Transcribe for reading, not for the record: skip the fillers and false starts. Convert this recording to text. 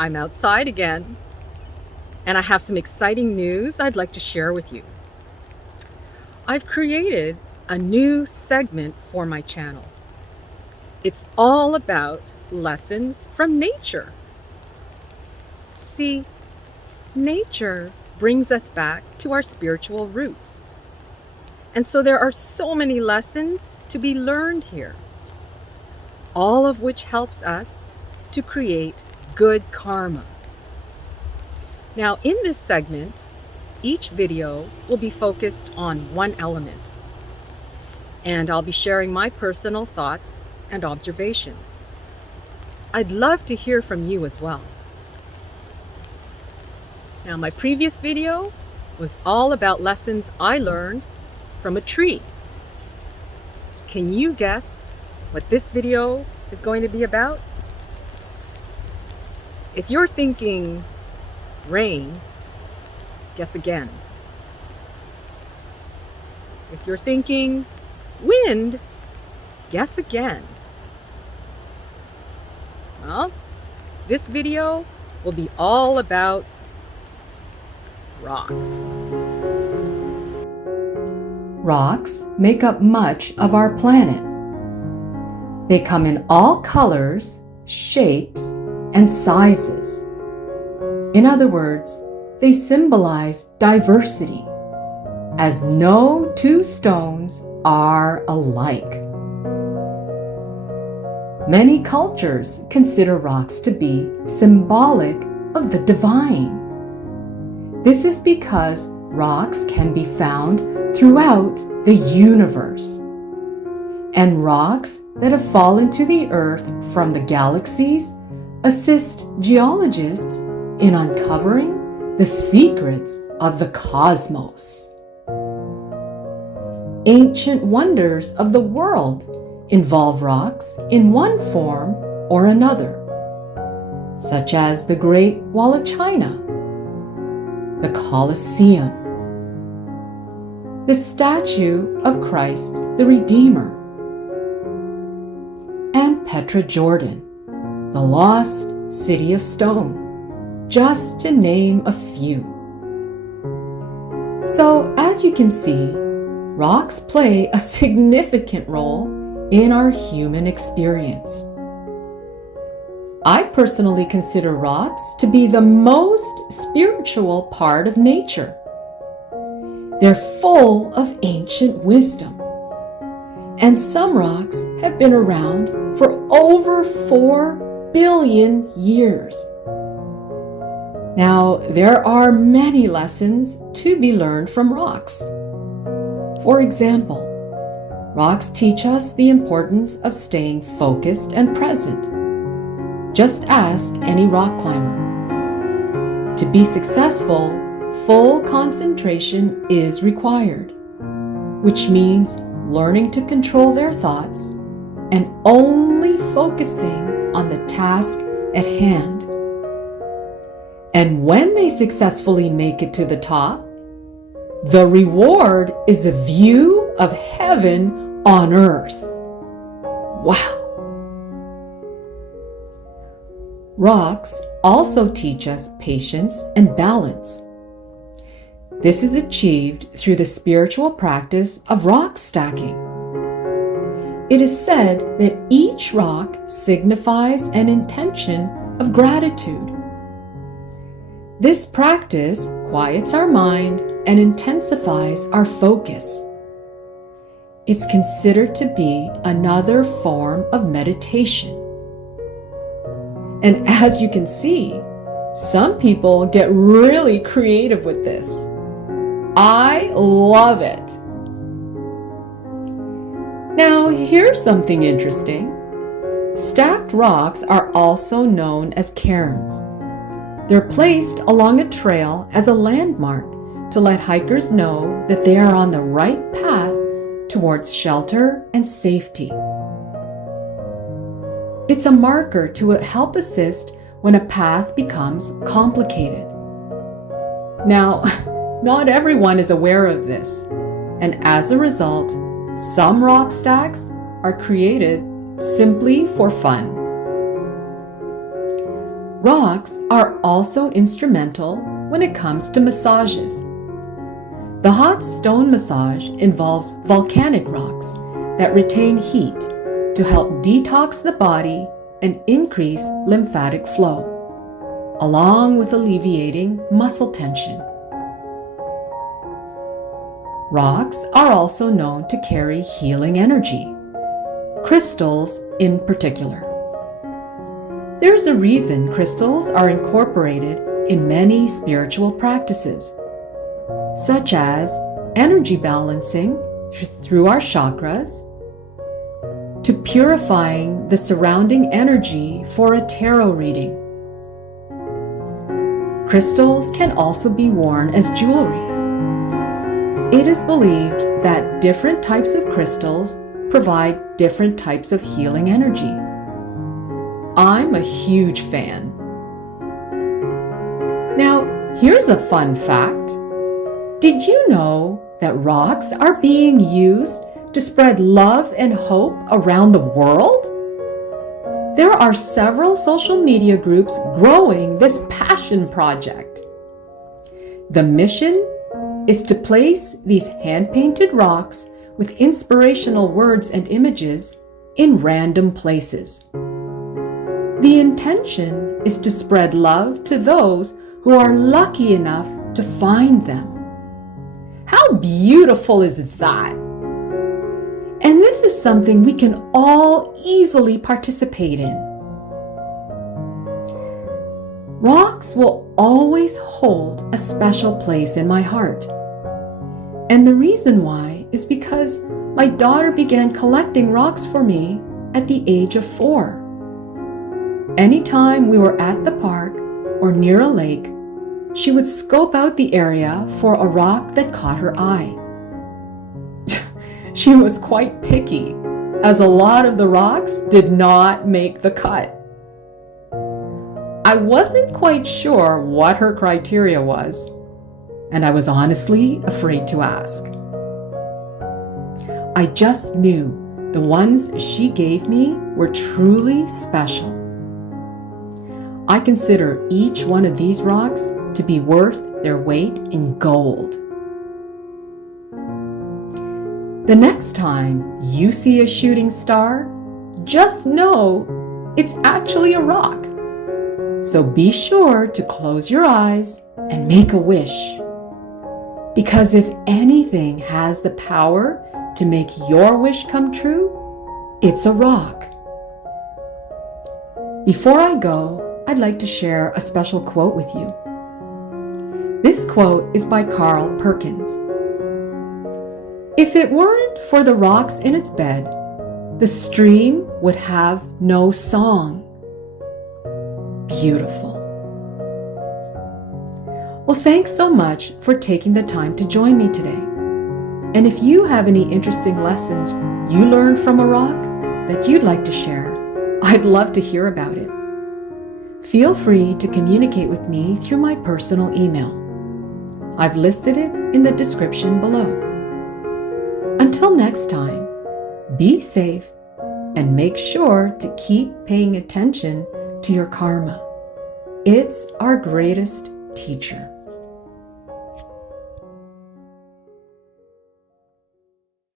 I'm outside again, and I have some exciting news I'd like to share with you. I've created a new segment for my channel. It's all about lessons from nature. See, nature brings us back to our spiritual roots. And so there are so many lessons to be learned here, all of which helps us to create good karma. Now, in this segment, each video will be focused on one element, and I'll be sharing my personal thoughts and observations. I'd love to hear from you as well. Now, my previous video was all about lessons I learned from a tree. Can you guess what this video is going to be about? If you're thinking rain, guess again. If you're thinking wind, guess again. Well, this video will be all about rocks. Rocks make up much of our planet. They come in all colors, shapes, and sizes. In other words, they symbolize diversity, as no two stones are alike. Many cultures consider rocks to be symbolic of the divine. This is because rocks can be found throughout the universe. And rocks that have fallen to the earth from the galaxies assist geologists in uncovering the secrets of the cosmos. Ancient wonders of the world involve rocks in one form or another, such as the Great Wall of China, the Colosseum, the statue of Christ the Redeemer, and Petra, Jordan, the lost city of stone, just to name a few. So, as you can see, rocks play a significant role in our human experience. I personally consider rocks to be the most spiritual part of nature. They're full of ancient wisdom, and some rocks have been around for over 4 billion years. Now, there are many lessons to be learned from rocks. For example, rocks teach us the importance of staying focused and present. Just ask any rock climber. To be successful, full concentration is required, which means learning to control their thoughts and only focusing on the task at hand. And when they successfully make it to the top, the reward is a view of heaven on earth. Wow! Rocks also teach us patience and balance. This is achieved through the spiritual practice of rock stacking. It is said that each rock signifies an intention of gratitude. This practice quiets our mind and intensifies our focus. It's considered to be another form of meditation. And as you can see, some people get really creative with this. I love it. Now, here's something interesting. Stacked rocks are also known as cairns. They're placed along a trail as a landmark to let hikers know that they are on the right path towards shelter and safety. It's a marker to help assist when a path becomes complicated. Now, not everyone is aware of this, and as a result, some rock stacks are created simply for fun. Rocks are also instrumental when it comes to massages. The hot stone massage involves volcanic rocks that retain heat to help detox the body and increase lymphatic flow, along with alleviating muscle tension. Rocks are also known to carry healing energy, crystals in particular. There's a reason crystals are incorporated in many spiritual practices, such as energy balancing through our chakras, to purifying the surrounding energy for a tarot reading. Crystals can also be worn as jewelry. It is believed that different types of crystals provide different types of healing energy. I'm a huge fan. Now, here's a fun fact. Did you know that rocks are being used to spread love and hope around the world? There are several social media groups growing this passion project. The mission is to place these hand-painted rocks with inspirational words and images in random places. The intention is to spread love to those who are lucky enough to find them. How beautiful is that? And this is something we can all easily participate in. Rocks will always hold a special place in my heart. And the reason why is because my daughter began collecting rocks for me at the age of 4. Anytime we were at the park or near a lake, she would scope out the area for a rock that caught her eye. She was quite picky, as a lot of the rocks did not make the cut. I wasn't quite sure what her criteria was, and I was honestly afraid to ask. I just knew the ones she gave me were truly special. I consider each one of these rocks to be worth their weight in gold. The next time you see a shooting star, just know it's actually a rock. So be sure to close your eyes and make a wish. Because if anything has the power to make your wish come true, it's a rock. Before I go, I'd like to share a special quote with you. This quote is by Carl Perkins. If it weren't for the rocks in its bed, the stream would have no song. Beautiful. Well, thanks so much for taking the time to join me today. And if you have any interesting lessons you learned from a rock that you'd like to share, I'd love to hear about it. Feel free to communicate with me through my personal email. I've listed it in the description below. Until next time, be safe and make sure to keep paying attention to your karma. It's our greatest teacher.